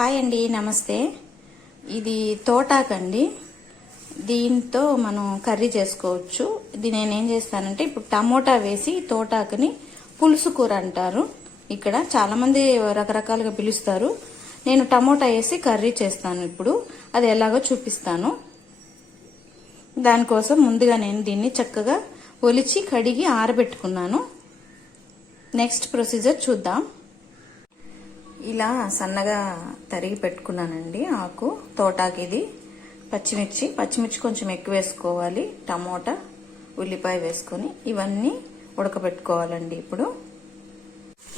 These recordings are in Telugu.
హాయ్ అండి, నమస్తే. ఇది తోటాకండి. దీంతో మనం కర్రీ చేసుకోవచ్చు. ఇది నేనేం చేస్తానంటే ఇప్పుడు టమోటా వేసి తోటాకుని పులుసు కూర అంటారు. ఇక్కడ చాలా మంది రకరకాలుగా పిలుస్తారు. నేను టమోటా వేసి కర్రీ చేస్తాను. ఇప్పుడు అది ఎలాగో చూపిస్తాను. దానికోసం ముందుగా నేను దీన్ని చక్కగా ఒలిచి కడిగి ఆరబెట్టుకున్నాను. నెక్స్ట్ ప్రొసీజర్ చూద్దాం. ఇలా సన్నగా తరిగి పెట్టుకున్నానండి ఆకు తోటాకి. ఇది పచ్చిమిర్చి కొంచెం ఎక్కువ వేసుకోవాలి. టమోటా, ఉల్లిపాయ వేసుకొని ఇవన్నీ ఉడకబెట్టుకోవాలండి.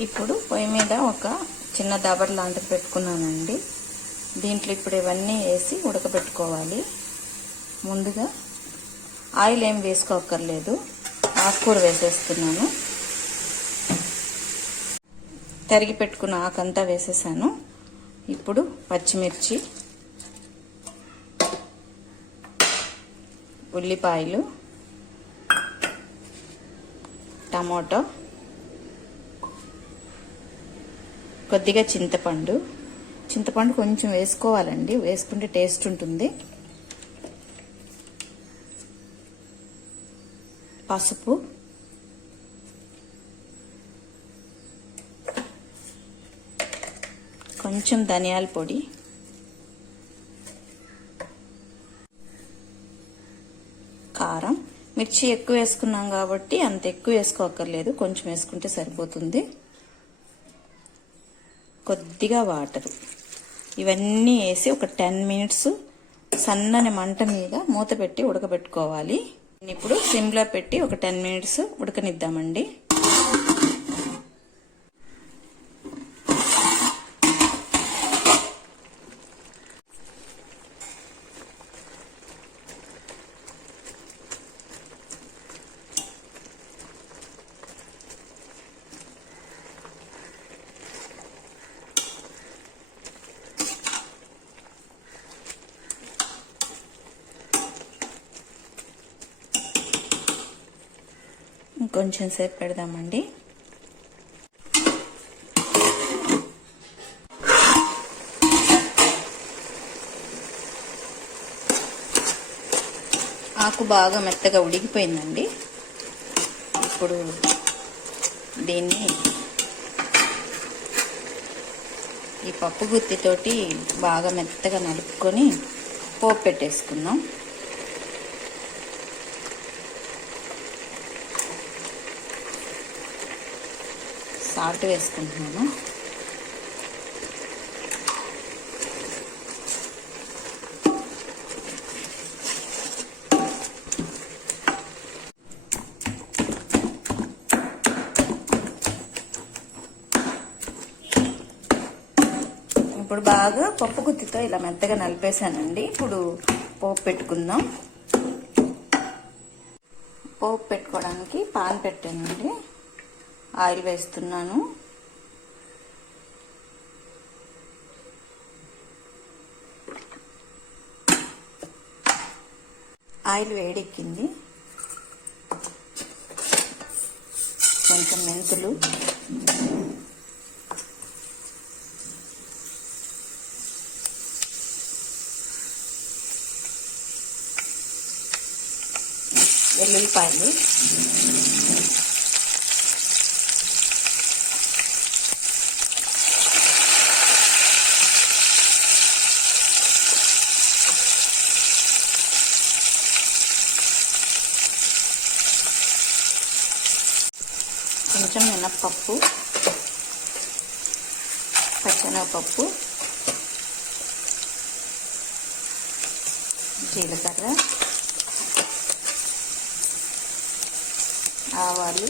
ఇప్పుడు పొయ్యి మీద ఒక చిన్న దబర్ లాంటిది పెట్టుకున్నానండి. దీంట్లో ఇప్పుడు ఇవన్నీ వేసి ఉడకబెట్టుకోవాలి. ముందుగా ఆయిల్ ఏం వేసుకోక్కర్లేదు, ఆకుకూర వేసేస్తున్నాను. తరిగి పెట్టుకున్న ఆకంతా వేసేసాను. ఇప్పుడు పచ్చిమిర్చి, ఉల్లిపాయలు, టమాటో, కొద్దిగా చింతపండు కొంచెం వేసుకోవాలండి, వేసుకుంటే టేస్ట్ ఉంటుంది. పసుపు, కొంచెం ధనియాల పొడి, కారం. మిర్చి ఎక్కువ వేసుకున్నాం కాబట్టి అంత ఎక్కువ వేసుకోక్కర్లేదు, కొంచెం వేసుకుంటే సరిపోతుంది. కొద్దిగా వాటర్. ఇవన్నీ వేసి ఒక 10 మినిట్స్ సన్నని మంట మీద మూత పెట్టి ఉడకబెట్టుకోవాలి. ఇప్పుడు సిమ్లో పెట్టి ఒక 10 మినిట్స్ ఉడకనిద్దామండి. కొంచెం సేపు పెడదామండి. ఆకు బాగా మెత్తగా ఉడికిపోయిందండి. ఇప్పుడు దీన్ని ఈ పప్పు గుత్తితోటి బాగా మెత్తగా నలుపుకొని పోపు పెట్టేసుకుందాం. సాల్ట్ వేసుకుంటున్నాను. ఇప్పుడు బాగా పప్పు గుత్తితో ఇలా మెత్తగా నలిపేసానండి. ఇప్పుడు పోపు పెట్టుకుందాం. పోపు పెట్టుకోవడానికి పాన్ పెట్టానండి. ఆయిల్ వేస్తున్నాను. ఆయిల్ వేడెక్కింది. కొంచెం మెంతులు, వెల్లుల్లిపాయలు, కొంచెం మినప్పప్పు, పచ్చెనగపప్పు, జీలకర్ర, ఆవాలు,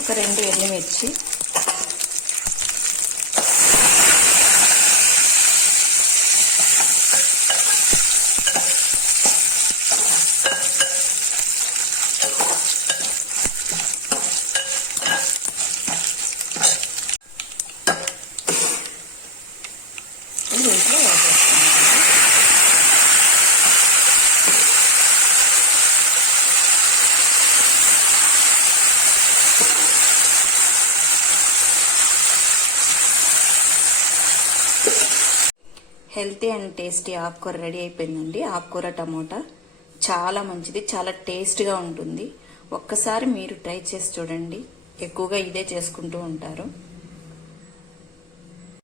ఒక 2 ఎండుమిర్చి, హెల్తీ అండ్ టేస్టీ ఆకుకూర రెడీ అయిపోయిందండి. ఆకుకూర టమోటా చాలా మంచిది, చాలా టేస్ట్గా ఉంటుంది. ఒక్కసారి మీరు ట్రై చేసి చూడండి. ఎక్కువగా ఇదే చేసుకుంటూ ఉంటారు.